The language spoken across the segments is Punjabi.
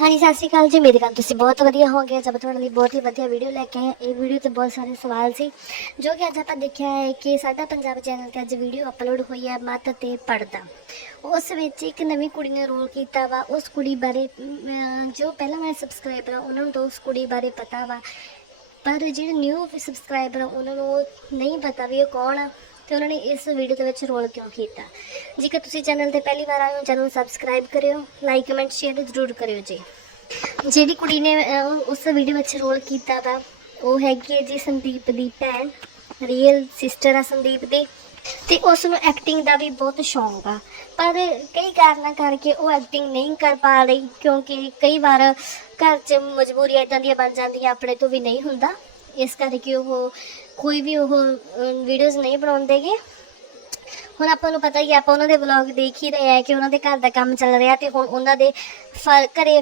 ਹਾਂਜੀ ਸਤਿ ਸ਼੍ਰੀ ਅਕਾਲ ਜੀ। ਮੇਰੇ ਗੱਲ ਤੁਸੀਂ ਬਹੁਤ ਵਧੀਆ ਹੋਗੇ ਜਦ ਤੁਹਾਡੇ ਲਈ ਬਹੁਤ ਹੀ ਵਧੀਆ ਵੀਡੀਓ ਲੈ ਕੇ ਆਏ ਹਾਂ। ਇਹ ਵੀਡੀਓ ਤੇ ਬਹੁਤ ਸਾਰੇ ਸਵਾਲ ਸੀ ਜੋ ਕਿ ਅੱਜ ਆਪਾਂ ਦੇਖਿਆ ਹੈ ਕਿ ਸਾਡਾ ਪੰਜਾਬ ਚੈਨਲ ਤੇ ਅੱਜ ਵੀਡੀਓ ਅਪਲੋਡ ਹੋਈ ਹੈ ਮੱਤ ਤੇ ਪੜਦਾ ਉਸ ਵਿੱਚ ਇੱਕ ਨਵੀਂ ਕੁੜੀ ਨੇ ਰੋਲ ਕੀਤਾ ਵਾ। ਉਸ ਕੁੜੀ ਬਾਰੇ ਅਮ, ਜੋ ਪਹਿਲਾਂ ਮੇਰੇ ਸਬਸਕ੍ਰਾਈਬਰ ਆ ਉਹਨਾਂ ਨੂੰ ਤਾਂ ਉਸ ਕੁੜੀ ਬਾਰੇ ਪਤਾ ਵਾ। ਪਰ ਜਿਹੜੇ ਨਿਊ ਸਬਸਕ੍ਰਾਈਬਰ ਆ ਉਹਨਾਂ ਨੂੰ ਉਹ ਨਹੀਂ ਪਤਾ ਵੀ ਉਹ ਕੌਣ ਆ। ਤੇ ਉਹਨਾਂ ਨੇ ਇਸ ਵੀਡੀਓ ਦੇ ਵਿੱਚ ਰੋਲ ਕਿਉਂ ਕੀਤਾ? ਜੇਕਰ ਤੁਸੀਂ ਚੈਨਲ ਤੇ ਪਹਿਲੀ ਵਾਰ ਆਏ ਹੋ ਚੈਨਲ ਸਬਸਕ੍ਰਾਈਬ ਕਰਿਓ ਲਾਈਕ ਕਮੈਂਟ ਸ਼ੇਅਰ ਜ਼ਰੂਰ ਕਰਿਓ ਜੀ। ਜਿਹੜੀ ਕੁੜੀ ਨੇ ਉਸ ਵੀਡੀਓ ਵਿੱਚ ਰੋਲ ਕੀਤਾ ਵਾ, ਉਹ ਹੈਗੀ ਹੈ ਜੀ ਸੰਦੀਪ ਦੀ ਭੈਣ ਰੀਅਲ ਸਿਸਟਰ ਆ ਸੰਦੀਪ ਦੀ। ਤੇ ਉਸ ਨੂੰ ਐਕਟਿੰਗ ਦਾ ਵੀ ਬਹੁਤ ਸ਼ੌਂਕ ਆ। ਪਰ ਕਈ ਕਾਰਨਾਂ ਕਰਕੇ ਉਹ ਐਕਟਿੰਗ ਨਹੀਂ ਕਰ ਪਾ ਰਹੀ, ਕਿਉਂਕਿ ਕਈ ਵਾਰ ਘਰ 'ਚ ਮਜ਼ਬੂਰੀਆਂ ਇਦਾਂ ਦੀਆਂ ਬਣ ਜਾਂਦੀਆਂ, ਆਪਣੇ ਤੋਂ ਵੀ ਨਹੀਂ ਹੁੰਦਾ। ਇਸ ਕਰਕੇ ਉਹ ਕੋਈ ਵੀ ਉਹ ਵੀਡੀਓਜ਼ ਨਹੀਂ ਬਣਾਉਂਦੇਗੇ ਹੁਣ ਆਪਾਂ ਨੂੰ ਪਤਾ ਹੀ ਆਪਾਂ ਉਹਨਾਂ ਦੇ ਵਲੌਗ ਦੇਖ ਹੀ ਰਹੇ ਆ ਕਿ ਉਹਨਾਂ ਦੇ ਘਰ ਦਾ ਕੰਮ ਚੱਲ ਰਿਹਾ ਤੇ ਹੁਣ ਉਹਨਾਂ ਦੇ ਫਰ, ਘਰੇ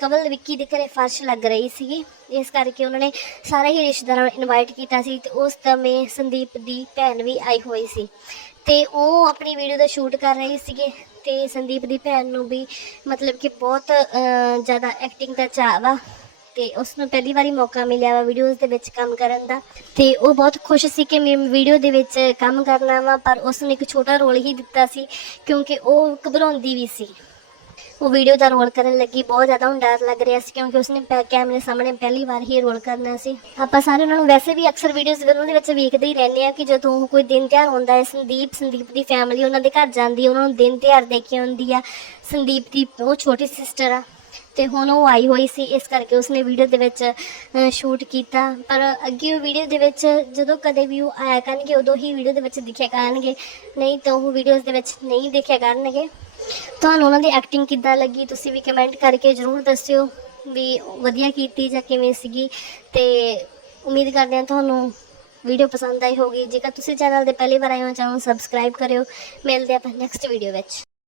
ਕਮਲ ਵਿੱਕੀ ਦੇ ਘਰੇ ਫਰਸ਼ ਲੱਗ ਰਹੀ ਸੀਗੀ। ਇਸ ਕਰਕੇ ਉਹਨਾਂ ਨੇ ਸਾਰੇ ਹੀ ਰਿਸ਼ਤੇਦਾਰਾਂ ਨੂੰ ਇਨਵਾਈਟ ਕੀਤਾ ਸੀ ਤੇ ਉਸ ਸਮੇਂ ਸੰਦੀਪ ਦੀ ਭੈਣ ਵੀ ਆਈ ਹੋਈ ਸੀ। ਤੇ ਉਹ ਆਪਣੀ ਵੀਡੀਓ ਦਾ ਸ਼ੂਟ ਕਰ ਰਹੀ ਸੀਗੇ ਤੇ ਸੰਦੀਪ ਦੀ ਭੈਣ ਨੂੰ ਵੀ ਮਤਲਬ ਕਿ ਬਹੁਤ ਜ਼ਿਆਦਾ ਐਕਟਿੰਗ ਦਾ ਚਾਅ ਵਾ। ਤੇ ਉਸ ਨੂੰ ਪਹਿਲੀ ਵਾਰੀ ਮੌਕਾ ਮਿਲਿਆ ਵਾ ਵੀਡੀਓਜ਼ ਦੇ ਵਿੱਚ ਕੰਮ ਕਰਨ ਦਾ। ਤੇ ਉਹ ਬਹੁਤ ਖੁਸ਼ ਸੀ ਕਿ ਮੈਂ ਵੀਡੀਓ ਦੇ ਵਿੱਚ ਕੰਮ ਕਰਨਾ ਵਾ, ਪਰ ਉਸ ਨੇ ਇੱਕ ਛੋਟਾ ਰੋਲ ਹੀ ਦਿੱਤਾ ਸੀ ਕਿਉਂਕਿ ਉਹ ਘਬਰਾਉਂਦੀ ਵੀ ਸੀ। ਉਹ ਵੀਡੀਓ ਦਾ ਰੋਲ ਕਰਨ ਲੱਗੀ, ਬਹੁਤ ਜ਼ਿਆਦਾ ਹੁਣ ਡਰ ਲੱਗ ਰਿਹਾ ਸੀ ਕਿਉਂਕਿ ਉਸਨੇ ਪੈ- ਕੈਮਰੇ ਸਾਹਮਣੇ ਪਹਿਲੀ ਵਾਰ ਹੀ ਰੋਲ ਕਰਨਾ ਸੀ। ਆਪਾਂ ਸਾਰੇ ਉਹਨਾਂ ਨੂੰ ਵੈਸੇ ਵੀ ਅਕਸਰ ਵੀਡੀਓਜ਼ ਉਹਨਾਂ ਦੇ ਵਿੱਚ ਵੇਖਦੇ ਹੀ ਰਹਿੰਦੇ ਆ ਕਿ ਜਦੋਂ ਉਹ ਕੋਈ ਦਿਨ ਤਿਉਹਾਰ ਹੁੰਦਾ ਹੈ, ਸੰਦੀਪ ਸੰਦੀਪ ਦੀ ਫੈਮਿਲੀ ਉਹਨਾਂ ਦੇ ਘਰ ਜਾਂਦੀ ਹੈ, ਉਹਨਾਂ ਨੂੰ ਦਿਨ ਤਿਉਹਾਰ ਦੇ ਕੇ ਆਉਂਦੀ ਆ। ਸੰਦੀਪ ਦੀ ਉਹ ਛੋਟੀ ਸਿਸਟਰ ਆ। ਤੇ ਹੁਣ ਉਹ ਆਈ ਹੋਈ ਸੀ, ਇਸ ਕਰਕੇ ਉਸਨੇ ਵੀਡੀਓ ਦੇ ਵਿੱਚ ਸ਼ੂਟ ਕੀਤਾ। ਪਰ ਅੱਗੇ ਉਹ ਵੀਡੀਓ ਦੇ ਵਿੱਚ ਜਦੋਂ ਕਦੇ ਵੀ ਉਹ ਆਇਆ ਕਰਨਗੇ, ਉਦੋਂ ਹੀ ਵੀਡੀਓ ਦੇ ਵਿੱਚ ਦਿਖਿਆ ਕਰਨਗੇ। ਨਹੀਂ ਤਾਂ ਉਹ ਵੀਡੀਓਜ਼ ਦੇ ਵਿੱਚ ਨਹੀਂ ਦਿਖਿਆ ਕਰਨਗੇ। ਤੁਹਾਨੂੰ ਉਹਨਾਂ ਦੀ ਐਕਟਿੰਗ ਕਿੱਦਾਂ ਲੱਗੀ, ਤੁਸੀਂ ਵੀ ਕਮੈਂਟ ਕਰਕੇ ਜਰੂਰ ਦੱਸਿਓ ਵੀ ਵਧੀਆ ਕੀਤੀ ਜਾਂ ਕਿਵੇਂ ਸੀਗੀ। ਤੇ ਉਮੀਦ ਕਰਦੇ ਹਾਂ ਤੁਹਾਨੂੰ ਵੀਡੀਓ ਪਸੰਦ ਆਈ ਹੋਗੀ ਜੇਕਰ ਤੁਸੀਂ ਚੈਨਲ ਦੇ ਪਹਿਲੀ ਵਾਰ ਆਏ ਹੋ, ਚੈਨਲ ਨੂੰ ਸਬਸਕ੍ਰਾਈਬ ਕਰਿਓ। ਮਿਲਦੇ ਆਪਾਂ ਨੈਕਸਟ ਵੀਡੀਓ ਵਿੱਚ।